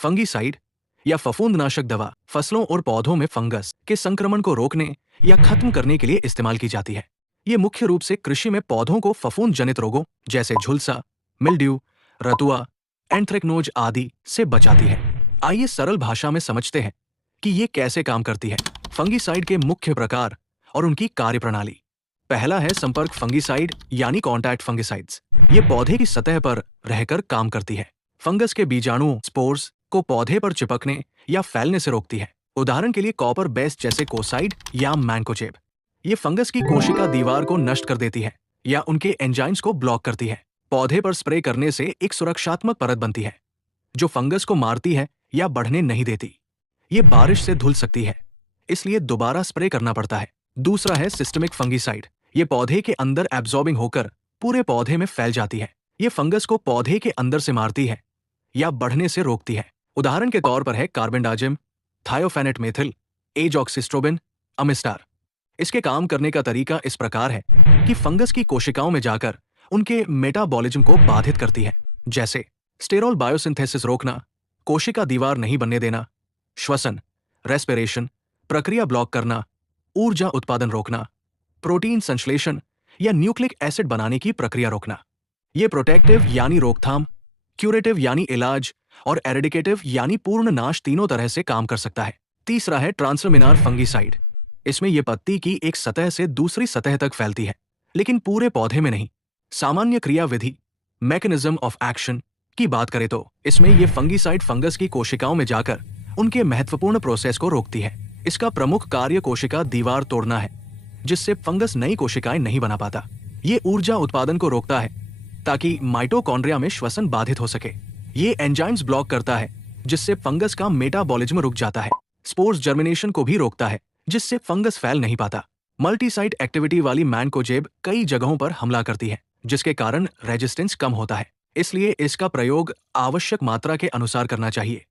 Fungicide या फफूंदनाशक दवा फसलों और पौधों में फंगस के संक्रमण को रोकने या खत्म करने के लिए इस्तेमाल की जाती है। ये मुख्य रूप से कृषि में पौधों को फफूंद जनित रोगों जैसे झुलसा, मिल्ड्यू, रतुआ, एंथ्रेक्नोज आदि से बचाती है। आइए सरल भाषा में समझते हैं कि ये कैसे काम करती है। फंगीसाइड के मुख्य प्रकार और उनकी कार्यप्रणाली। पहला है संपर्क फंगीसाइड यानी कॉन्टैक्ट फंगिसाइड्स। ये पौधे की सतह पर रहकर काम करती है। फंगस के बीजाणुओं स्पोर्स को पौधे पर चिपकने या फैलने से रोकती है। उदाहरण के लिए कॉपर बेस जैसे कोसाइड या मैंकोजेब। ये फंगस की कोशिका दीवार को नष्ट कर देती है या उनके एंजाइम्स को ब्लॉक करती है। पौधे पर स्प्रे करने से एक सुरक्षात्मक परत बनती है जो फंगस को मारती है या बढ़ने नहीं देती। ये बारिश से धुल सकती है, इसलिए दोबारा स्प्रे करना पड़ता है। दूसरा है सिस्टमिक फंगीसाइड। ये पौधे के अंदर एब्जॉर्बिंग होकर पूरे पौधे में फैल जाती है। ये फंगस को पौधे के अंदर से मारती है या बढ़ने से रोकती है। उदाहरण के तौर पर है कार्बेंडाजिम, थायोफेनेट मेथिल, एजॉक्सिस्ट्रोबिन, अमिस्टार। इसके काम करने का तरीका इस प्रकार है कि फंगस की कोशिकाओं में जाकर उनके मेटाबॉलिज्म को बाधित करती है, जैसे स्टेरॉल बायोसिंथेसिस रोकना, कोशिका दीवार नहीं बनने देना, श्वसन रेस्पिरेशन प्रक्रिया ब्लॉक करना, ऊर्जा उत्पादन रोकना, प्रोटीन संश्लेषण या न्यूक्लिक एसिड बनाने की प्रक्रिया रोकना। ये प्रोटेक्टिव यानी रोकथाम, क्यूरेटिव यानी इलाज और एरेडिकेटिव यानी पूर्ण नाश तीनों तरह से काम कर सकता है। तीसरा है ट्रांसलमिनार फंगीसाइड। इसमें यह पत्ती की एक सतह से दूसरी सतह तक फैलती है, लेकिन पूरे पौधे में नहीं। सामान्य क्रियाविधि मैकेनिज्म ऑफ एक्शन की बात करें तो इसमें यह फंगीसाइड फंगस की कोशिकाओं में जाकर उनके महत्वपूर्ण प्रोसेस को रोकती है। इसका प्रमुख कार्य कोशिका दीवार तोड़ना है, जिससे फंगस नई कोशिकाएं नहीं बना पाता। ये ऊर्जा उत्पादन को रोकता है ताकि माइटोकॉन्ड्रिया में श्वसन बाधित हो सके। ये एंजाइम्स ब्लॉक करता है, जिससे फंगस का मेटाबॉलिज्म रुक जाता है। स्पोर्स जर्मिनेशन को भी रोकता है, जिससे फंगस फैल नहीं पाता। मल्टीसाइट एक्टिविटी वाली मैंकोजेब कई जगहों पर हमला करती है, जिसके कारण रेजिस्टेंस कम होता है। इसलिए इसका प्रयोग आवश्यक मात्रा के अनुसार करना चाहिए।